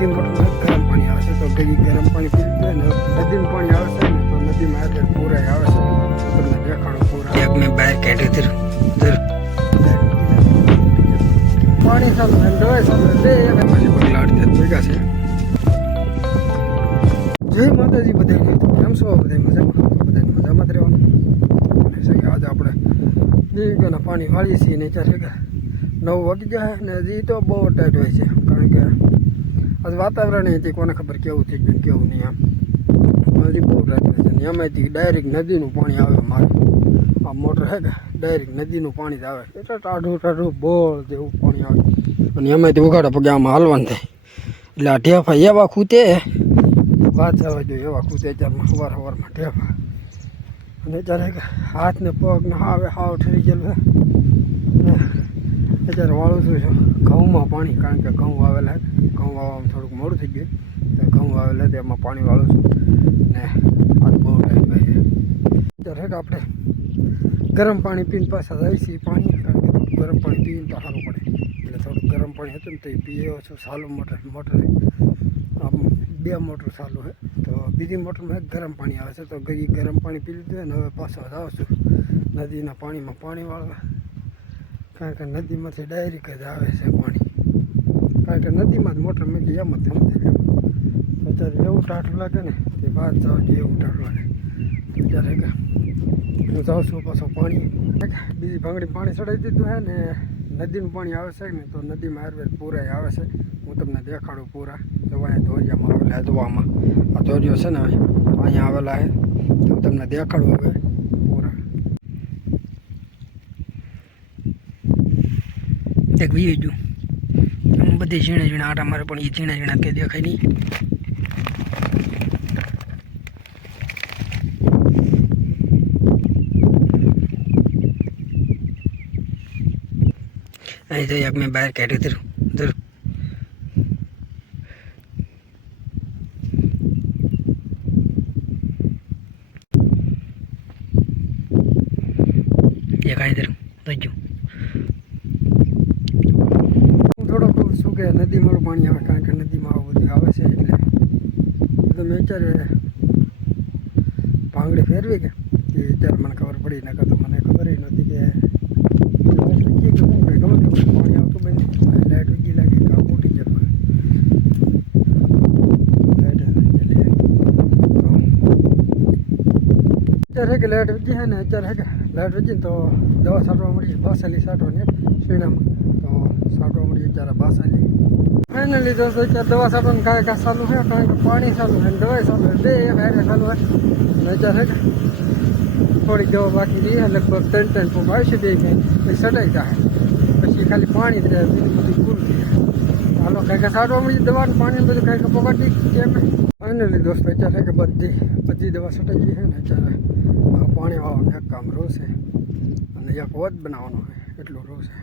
બીજી મોટું ગરમ પાણી આવે છે તો ભેગી ગરમ પાણી પી લીધું ને નદીનું પાણી આવે છે ને તો નદીમાં આજે પૂરા આવે છે. તો તમને દેખાડો પૂરા એક મેં બહાર કાઢી દર દર પાણી ચાલુ છે ડોય ચાલુ છે બે એક પછી બગલાડ તે ભેગા છે. જય માતાજી બધાને. કેમ છો બધા? મજામાં? બધાને મજામાં જ રહેવાનું? આજે આપણે દીવીકાના પાણી વાળીએ છીએ ને ભેગા નવ વાગી જાય ને હજી તો બહુ ટાઈટ હોય છે. કારણ કે આજ વાતાવરણ હતી, કોને ખબર કેવું થઈ ગયું કેવું નહીં આમ હજી બહુ ટાઈટ છે એમાંથી ડાયરેક્ટ નદીનું પાણી આવે મારે. આ મોટર હે કે ડાયરેક્ટ નદીનું પાણી જ આવે. એટલે ટાઢું ટાઢું બોળ જેવું પાણી આવે. અને એમાંથી ઉઘાડા પગે આમાં હાલવાનું થાય. એટલે આ ઢેફા એવા ખૂતે, વાત જવા જોઈએ એવા ખૂતે ચારમાં સવાર સવારમાં ઢેફા. અને જ્યારે હાથ ને પગ ને હાવે હાવ ઠરી ગયેલું અત્યારે વાળું છું ઘઉંમાં પાણી, કારણ કે ઘઉં વાવેલા. ઘઉં વાવવામાં થોડુંક મોડું થઈ ગયું. તો ઘઉં વાવેલા છે એમાં પાણી વાળું છું. ને આજ બહુ ટાઈમ છે ત્યારે આપણે ગરમ પાણી પીને પાછા જાય છે પાણી, કારણ કે થોડું ગરમ પાણી પીને તો સારું પડે. એટલે થોડું ગરમ પાણી હતું ને તો એ પીએ છું સારું મોટર મોટર આમ બે મોટર ચાલુ છે તો બીજી મોટરમાં ગરમ પાણી આવે છે. તો ગઈ ગરમ પાણી પી લીધું ને હવે પાછો જાઉં છું. નદીના પાણીમાં પાણી વાળવા. કારણ કે નદીમાંથી ડાયરેક જ આવે છે પાણી. કારણ કે નદીમાં જ મોટર મૂકી એમ જ સમજી લો અત્યારે એવું ટાઢું લાગે ને તે બહાર જાવ જોઈએ એવું ટાઢું લાગે. અત્યારે હું જાઉં છું પાછો પાણી. બીજી ભાંગડી પાણી ચડાવી દીધું હે ને નદીનું પાણી આવે છે ને તો નદીમાં આયુર્વેદ પૂરાય આવે છે. હું તમને દેખાડું પૂરા. તો અહીંયા ધોરિયામાં આવેલા ધોવામાં. આ ધોરિયો છે ને અહીંયા આવેલા છે તો તમને દેખાડું હવે પૂરા એક વી જો બધી ઝીણા ઝીણા આટા મારે પણ એ ઝીણા ઝીણા કે દેખાય નહીં. અહીં તો એક મેં બહાર કાઢ્યું દર એક અહીં ધરું ભજ્યું હું થોડોક શું કે નદીમાં પાણી આવે કારણ કે નદીમાં આવું બધું આવે છે એટલે તમે અત્યારે ભાંગડી ફેરવી કે એ અત્યારે મને ખબર પડી નકર તો મને ખબર એ નહોતી કે ખબર નથી પાણી આવતું બને લાઇટ વીજી લાગે કે આ ફૂટી ગયેલું લાઈટ અત્યારે કે લાઈટ વીજી છે ને અત્યારે કે લાઈટ વીજી તો દવા છાંટવા મળી બાસાલી છાંટવાની શીણામાં તો છાંટવા મળી બાસાની બાસાલી ફાઇનલી તો અત્યારે દવા છાંટવાનું કાંઈ કાંઈ ચાલુ છે કારણ કે પાણી ચાલુ છે ને દવા ચાલુ છે, બે એક હારે ચાલુ છે ને અત્યારે થોડીક દવા બાકી રહી લગભગ ત્રણ ત્રણ પંપ આવશે બે બે સટાઈ જાય. પછી ખાલી પાણી રહે, બીજું બધું જાય હાલો, કાંઈ કાંઈ છાંટવા મળી દવાનું પાણી બધું કાંઈ કાંઈ પકડી ફાઇનલી દોસ્તો, અત્યારે કે બધી બધી દવા સટાઈ ગઈ છે ને, અત્યારે પાણી વાળવાનું એક કામ રોશે અને એક વધ બનાવવાનો હોય એટલું રોશે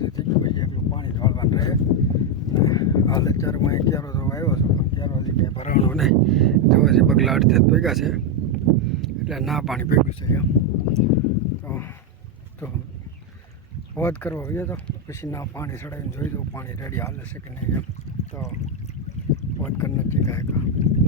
બધું થઈ પાણી ઢાળવાનું રહે. હાલ અત્યારે હું ક્યારો તો આવ્યો છું, પણ ક્યારો હજી કંઈ ભરાણો નહીં. જોવે હજી બગલા અડધે ભેગા છે. એટલે ના પાણી ભેગું છે એમ. તો તો વધ કરવો હોઈએ તો, પછી ના પાણી ચડાવીને જોઈ દઉં પાણી રેડી હાલે છે કે નહીં એમ. તો વધ કરી નથી કાંઈ.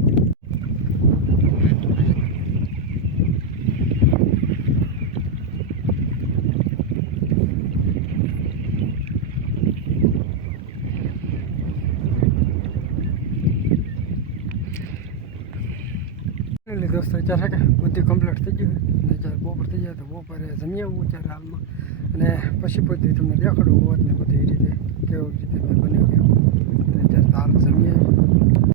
એટલે દોસ્તો અત્યારે કે બધું કમ્પ્લીટ થઈ ગયું ને જ્યારે બપોર થઈ જાય તો બપોરે જમી હું ત્યારે હાલમાં. અને પછી બધું તમને દેખાડવું હોત ને બધી રીતે, કેવી રીતે મેં બનાવ્યું અને જ્યારે હાલ જમી